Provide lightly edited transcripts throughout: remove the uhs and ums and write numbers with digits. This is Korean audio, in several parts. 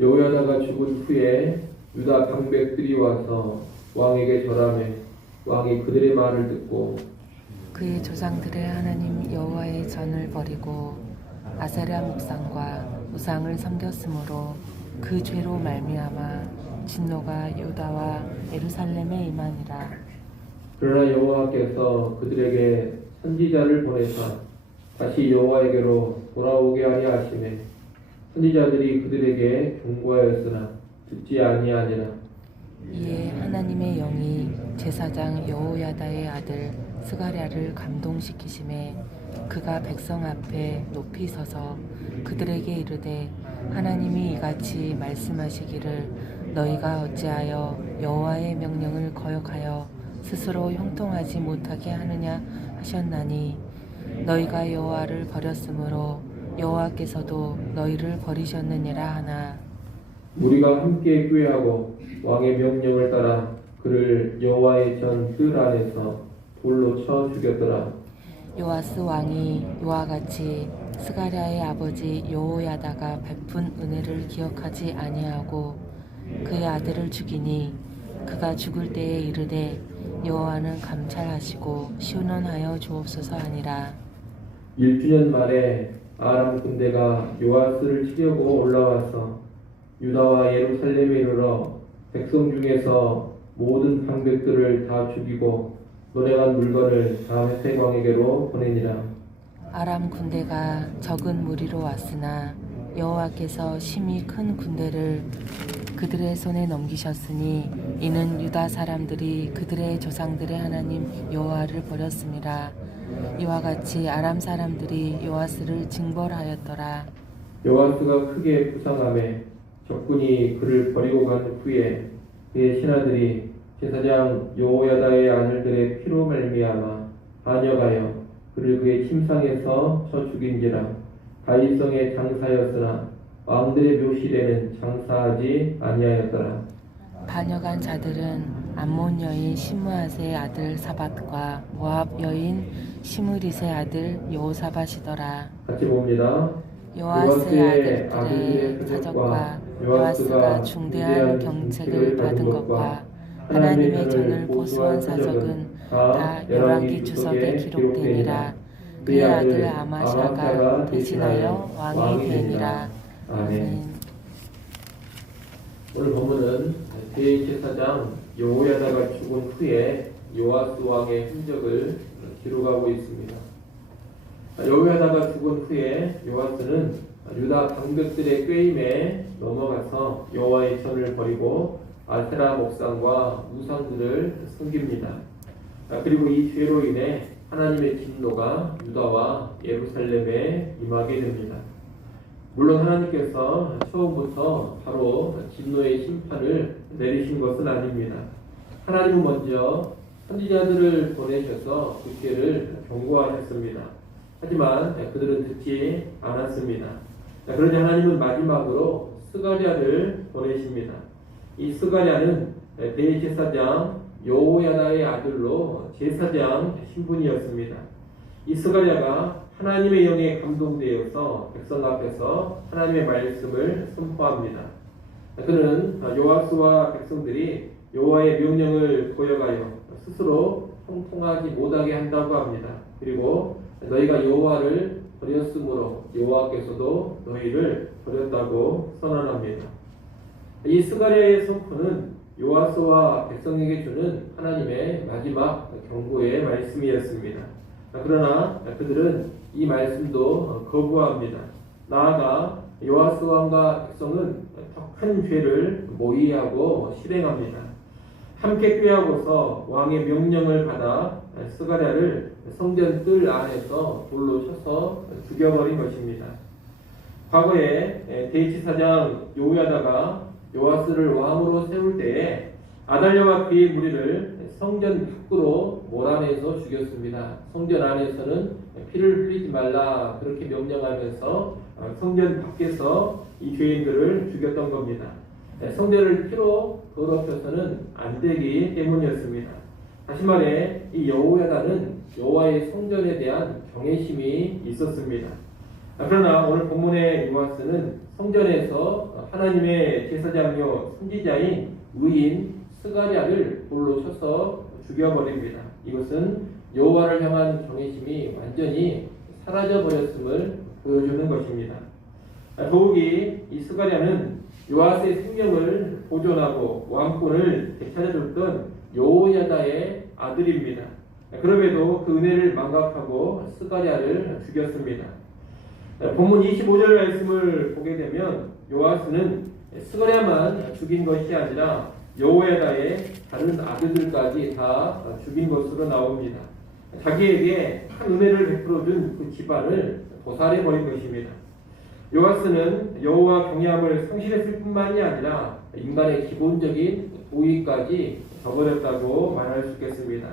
여호야다가 죽은 후에 유다 방백들이 와서 왕에게 절하매 왕이 그들의 말을 듣고 그의 조상들의 하나님 여호와의 전을 버리고 아세라 목상과 우상을 섬겼으므로 그 죄로 말미암아 진노가 유다와 예루살렘에 임하니라. 그러나 여호와께서 그들에게 선지자를 보내사 다시 여호와에게로 돌아오게 하려 하시매 선지자들이 그들에게 경고하였으나 듣지 아니하니라. 이에 하나님의 영이 제사장 여호야다의 아들 스가랴를 감동시키심에 그가 백성 앞에 높이 서서 그들에게 이르되 하나님이 이같이 말씀하시기를 너희가 어찌하여 여호와의 명령을 거역하여 스스로 형통하지 못하게 하느냐 하셨나니 너희가 여호와를 버렸으므로 여호와께서도 너희를 버리셨느니라 하나. 우리가 함께 꾀하고 왕의 명령을 따라 그를 여호와의 전 뜰 안에서 돌로 쳐 죽였더라. 요아스 왕이 이와 같이 스가랴의 아버지 여호야다가 베푼 은혜를 기억하지 아니하고 그의 아들을 죽이니 그가 죽을 때에 이르되 여호와는 감찰하시고 시온하여 주옵소서 하니라. 1주년 말에 아람 군대가 요아스를 치려고 올라와서 유다와 예루살렘에 이르러 백성 중에서 모든 방백들을 다 죽이고 노래한 물건을 다 회색 왕에게로 보내니라. 아람 군대가 적은 무리로 왔으나 여호와께서 심히 큰 군대를 그들의 손에 넘기셨으니 이는 유다 사람들이 그들의 조상들의 하나님 여호와를 버렸음이라. 이와 같이 아람 사람들이 요아스를 징벌하였더라. 요아스가 크게 부상하매 적군이 그를 버리고 간 후에 그의 신하들이 제사장 여호야다의 아들들의 피로 말미암아 반역하여 그를 그의 침상에서 쳐 죽인지라. 다윗성의 장사였으나 왕들의 묘실에는 장사하지 아니하였더라. 반역한 자들은 암몬 여인 시므앗의 아들 사밧과 모압 여인 시므릿의 아들 여호사밧이더라. 같이 봅니다. 요아스의 아들들의 사적과 요아스가 중대한 경책을 받은 것과 하나님의 전을 보수한 사적은 다 열왕기 주석에 기록되니라. 그의 아들 아마샤가 대신하여 왕이 되니라. 아멘. 오늘 본문은 대제사장 여호야다가 죽은 후에 요아스 왕의 흔적을 기록하고 있습니다. 여호야다가 죽은 후에 요아스는 유다 방백들의 꾀임에 넘어가서 여호와의 전을 버리고 아세라 목상과 우상들을 섬깁니다. 그리고 이 죄로 인해 하나님의 진노가 유다와 예루살렘에 임하게 됩니다. 물론 하나님께서 처음부터 바로 진노의 심판을 내리신 것은 아닙니다. 하나님은 먼저 선지자들을 보내셔서 그 죄를 경고하셨습니다. 하지만 그들은 듣지 않았습니다. 그러자 하나님은 마지막으로 스가랴를 보내십니다. 이 스가랴는 대제사장 여호야다의 아들로 제사장 신분이었습니다. 이 스가랴가 하나님의 영에 감동되어서 백성 앞에서 하나님의 말씀을 선포합니다. 그는 요아스와 백성들이 여호와의 명령을 거역하여 스스로 형통하지 못하게 한다고 합니다. 그리고 너희가 여호와를 버렸으므로 여호와께서도 너희를 버렸다고 선언합니다. 이 스가랴의 선포는 요아스와 백성에게 주는 하나님의 마지막 경고의 말씀이었습니다. 그러나 그들은 이 말씀도 거부합니다. 나아가 요아스 왕과 백성은 더 큰 죄를 모의하고 실행합니다. 함께 꾀하고서 왕의 명령을 받아 스가랴를 성전 뜰 안에서 돌로 쳐서 죽여버린 것입니다. 과거에 대제사장 여호야다가 요아스를 왕으로 세울 때에 아달랴와 그의 무리를 성전 밖으로 몰아내서 죽였습니다. 성전 안에서는 피를 흘리지 말라 그렇게 명령하면서 성전 밖에서 이 죄인들을 죽였던 겁니다. 성전을 피로 더럽혀서는 안 되기 때문이었습니다. 다시 말해 이 여호야다는 여호와의 성전에 대한 경외심이 있었습니다. 그러나 오늘 본문의 요아스는 성전에서 하나님의 제사장요 선지자인 의인 스가랴를 돌로 쳐서 죽여버립니다. 이것은 여호와를 향한 경외심이 완전히 사라져 버렸음을 보여주는 것입니다. 더욱이 이 스가랴는 요아스의 생명을 보존하고 왕권을 되찾아줬던 여호야다의 아들입니다. 그럼에도 그 은혜를 망각하고 스가랴를 죽였습니다. 본문 25절 말씀을 보게 되면 요아스는 스가랴만 죽인 것이 아니라 여호야다의 다른 아들들까지 다 죽인 것으로 나옵니다. 자기에게 큰 은혜를 베풀어준 그 집안을 도살해 버린 것입니다. 요아스는 여호와 경외함을 상실했을 뿐만이 아니라 인간의 기본적인 도의까지 저버렸다고 말할 수 있겠습니다.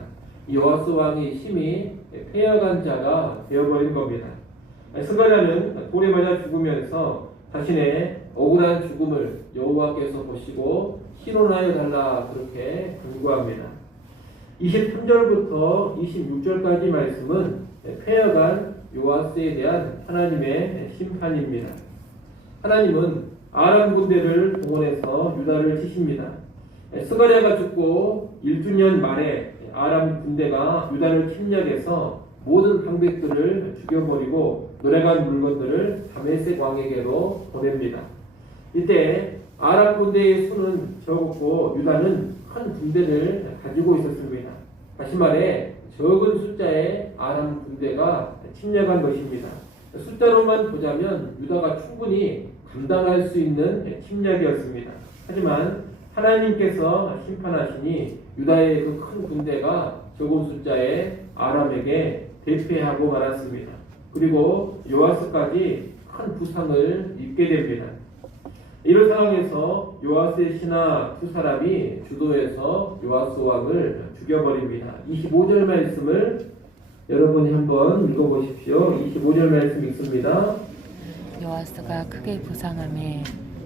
이 요아스 왕이 심히 패역한 자가 되어버린 겁니다. 스가랴는 돌에 맞아 죽으면서 자신의 억울한 죽음을 여호와께서 보시고 신원하여 달라 그렇게 간구합니다. 23절부터 26절까지 말씀은 패역한 요아스에 대한 하나님의 심판입니다. 하나님은 아람 군대를 동원해서 유다를 치십니다. 스가랴가 죽고 1주년 말에 아람 군대가 유다를 침략해서 모든 방백들을 죽여버리고 노래간 물건들을 다메섹 왕에게로 보냅니다. 이때 아람 군대의 수는 적었고 유다는 큰 군대를 가지고 있었습니다. 다시 말해 적은 숫자의 아람 군대가 침략한 것입니다. 숫자로만 보자면 유다가 충분히 감당할 수 있는 침략이었습니다. 하지만 하나님께서 심판하시니 유다의 그 큰 군대가 적은 숫자의 아람에게 대패하고 말았습니다. 그리고 요아스까지 큰 부상을 입게 됩니다. 이런 상황에서 요아스의 신하 두 사람이 주도해서 요아스 왕을 죽여버립니다. 25절 말씀을 여러분이 한번 읽어보십시오. 25절 말씀 읽습니다. 요아스가 크게 부상함에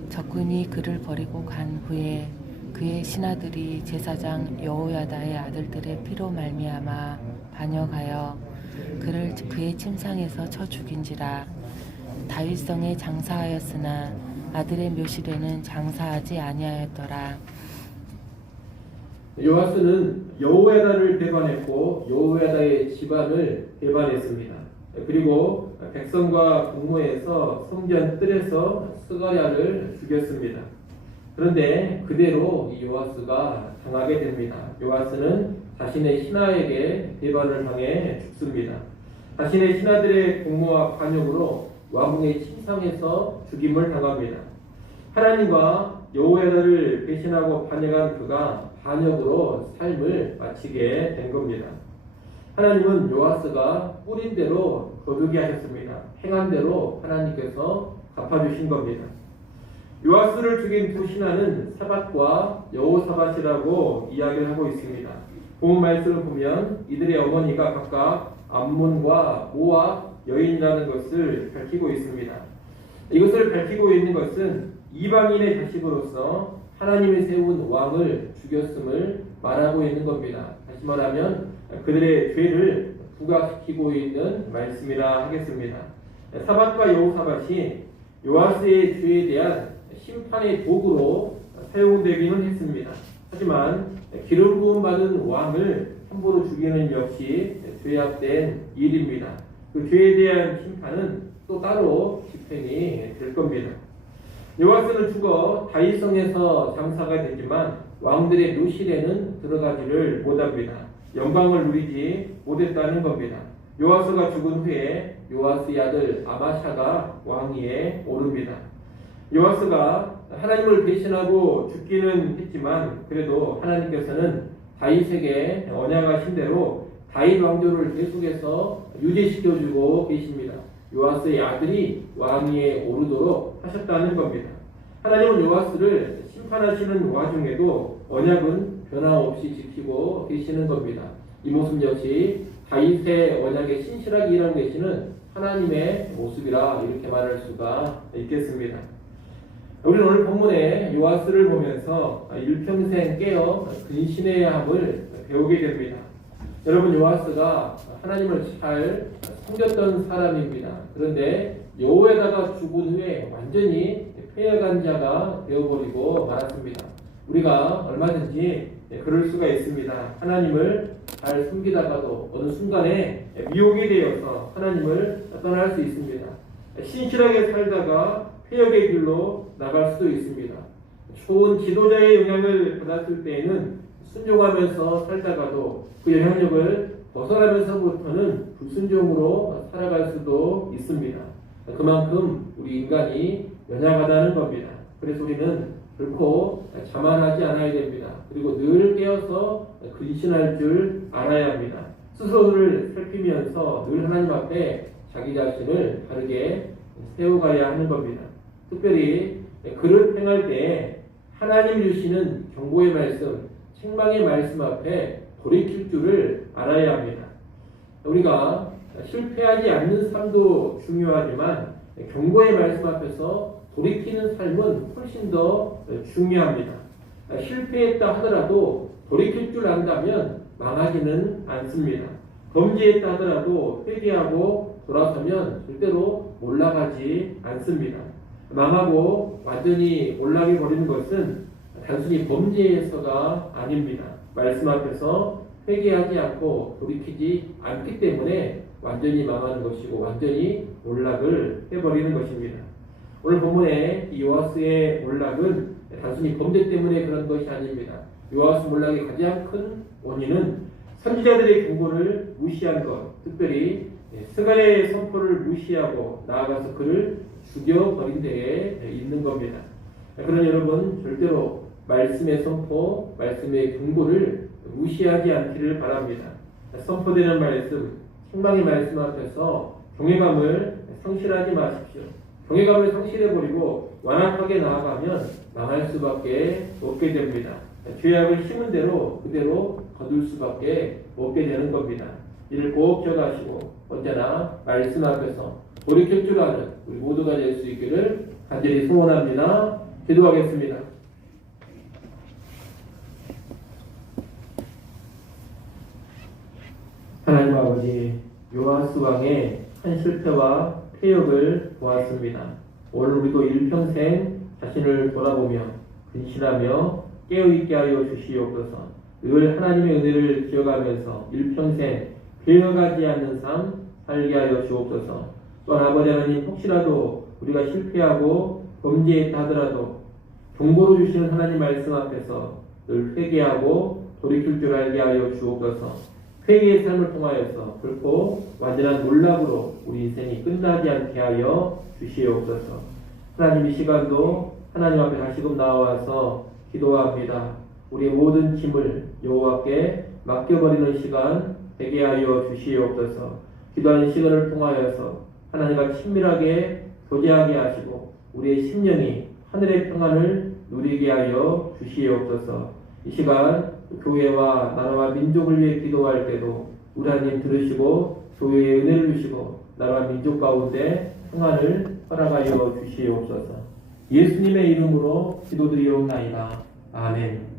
적군이 그를 버리고 간 후에 그의 신하들이 제사장 여호야다의 아들들의 피로 말미암아 반역하여 그를 그의 침상에서 쳐 죽인지라. 다윗성에 장사하였으나 아들의 묘실에는 장사하지 아니하였더라. 요아스는 여호야다를 배반했고 여호야다의 집안을 배반했습니다. 그리고 백성과 공모해서 성전 뜰에서 스가랴를 죽였습니다. 그런데 그대로 이 요아스가 당하게 됩니다. 요아스는 자신의 신하에게 배반을 당해 죽습니다. 자신의 신하들의 공모와 반역으로 왕궁의 침상에서 죽임을 당합니다. 하나님과 여호야다를 배신하고 반역한 그가 반역으로 삶을 마치게 된 겁니다. 하나님은 요아스가 뿌린 대로 거두게 하셨습니다. 행한 대로 하나님께서 갚아주신 겁니다. 요아스를 죽인 두 신하는 사밧과 여호사밧이라고 이야기를 하고 있습니다. 본 말씀을 보면 이들의 어머니가 각각 암몬과 모압 여인이라는 것을 밝히고 있습니다. 이것을 밝히고 있는 것은 이방인의 자식으로서 하나님이 세운 왕을 죽였음을 말하고 있는 겁니다. 다시 말하면 그들의 죄를 부각시키고 있는 말씀이라 하겠습니다. 사밧과 여호사밧이 요아스의 죄에 대한 심판의 도구로 사용되기는 했습니다. 하지만 기름 부음 받은 왕을 함부로 죽이는 역시 죄악된 일입니다. 그 죄에 대한 심판은 또 따로 집행이 될 겁니다. 요아스는 죽어 다윗성에서 장사가 되지만 왕들의 묘실에는 들어가지를 못합니다. 영광을 누리지 못했다는 겁니다. 요아스가 죽은 후에 요아스의 아들 아마샤가 왕위에 오릅니다. 요아스가 하나님을 배신하고 죽기는 했지만 그래도 하나님께서는 다윗에게 언약하신 대로 다윗 왕조를 계속해서 유지시켜주고 계십니다. 요아스의 아들이 왕위에 오르도록 하셨다는 겁니다. 하나님은 요아스를 심판하시는 와중에도 언약은 변함없이 지키고 계시는 겁니다. 이 모습 역시 다윗의 언약에 신실하게 일하고 계시는 하나님의 모습이라 이렇게 말할 수가 있겠습니다. 우리는 오늘 본문에 요아스를 보면서 일평생 깨어 근신해야 함을 배우게 됩니다. 여러분, 요아스가 하나님을 잘 섬겼던 사람입니다. 그런데 여호와에다가 죽은 후에 완전히 패여간 자가 되어버리고 말았습니다. 우리가 얼마든지 그럴 수가 있습니다. 하나님을 잘 숨기다가도 어느 순간에 미혹이 되어서 하나님을 떠날 수 있습니다. 신실하게 살다가 폐역의 길로 나갈 수도 있습니다. 좋은 지도자의 영향을 받았을 때에는 순종하면서 살다가도 그 영향력을 벗어나면서부터는 불순종으로 살아갈 수도 있습니다. 그만큼 우리 인간이 연약하다는 겁니다. 그래서 우리는 결코 자만하지 않아야 됩니다. 그리고 늘 깨어서 근신할 줄 알아야 합니다. 스스로를 살피면서 늘 하나님 앞에 자기 자신을 바르게 세워가야 하는 겁니다. 특별히 그릇 행할 때 하나님 주시는 경고의 말씀, 책망의 말씀 앞에 돌이킬 줄을 알아야 합니다. 우리가 실패하지 않는 삶도 중요하지만 경고의 말씀 앞에서 돌이키는 삶은 훨씬 더 중요합니다. 실패했다 하더라도 돌이킬 줄 안다면 망하지는 않습니다. 범죄했다 하더라도 회개하고 돌아서면 절대로 올라가지 않습니다. 망하고 완전히 올라가 버리는 것은 단순히 범죄에서가 아닙니다. 말씀 앞에서 회개하지 않고 돌이키지 않기 때문에 완전히 망하는 것이고 완전히 몰락을 해버리는 것입니다. 오늘 본문의 요아스의 몰락은 단순히 범죄 때문에 그런 것이 아닙니다. 요아스 몰락의 가장 큰 원인은 선지자들의 경고를 무시한 것, 특별히 스가랴의 선포를 무시하고 나아가서 그를 죽여버린 데에 있는 겁니다. 그러나 여러분 절대로 말씀의 선포, 말씀의 경고를 무시하지 않기를 바랍니다. 선포되는 말씀, 책망의 말씀 앞에서 경외감을 상실하지 마십시오. 경외감을 상실해버리고 완악하게 나아가면 망할 수밖에 없게 됩니다. 죄악을 심은 대로 그대로 거둘 수밖에 없게 되는 겁니다. 이를 꼭 기억하시고 언제나 말씀 앞에서 돌이킬 줄 아는 우리 모두가 될 수 있기를 간절히 소원합니다. 기도하겠습니다. 하나님 아버지, 요아스 왕의 한 실패와 폐역을 보았습니다. 오늘 우리도 일평생 자신을 돌아보며 근신하며 깨어있게 하여 주시옵소서. 늘 하나님의 은혜를 기억하면서 일평생 배어가지 않는 삶 살게 하여 주옵소서. 또한 아버지 하나님, 혹시라도 우리가 실패하고 범죄했다 하더라도 경고로 주시는 하나님 말씀 앞에서 늘 회개하고 돌이킬 줄 알게 하여 주옵소서. 회개의 삶을 통하여서 결코 완전한 몰락으로 우리 인생이 끝나지 않게 하여 주시옵소서. 하나님, 이 시간도 하나님 앞에 다시금 나와서 기도합니다. 우리의 모든 짐을 여호와께 맡겨버리는 시간 되게 하여 주시옵소서. 기도하는 시간을 통하여서 하나님과 친밀하게 교제하게 하시고 우리의 심령이 하늘의 평안을 누리게 하여 주시옵소서. 이 시간 교회와 나라와 민족을 위해 기도할 때도 우리 하나님 들으시고 교회에 은혜를 주시고 나라와 민족 가운데 평안을 허락하여 주시옵소서. 예수님의 이름으로 기도드리옵나이다. 아멘.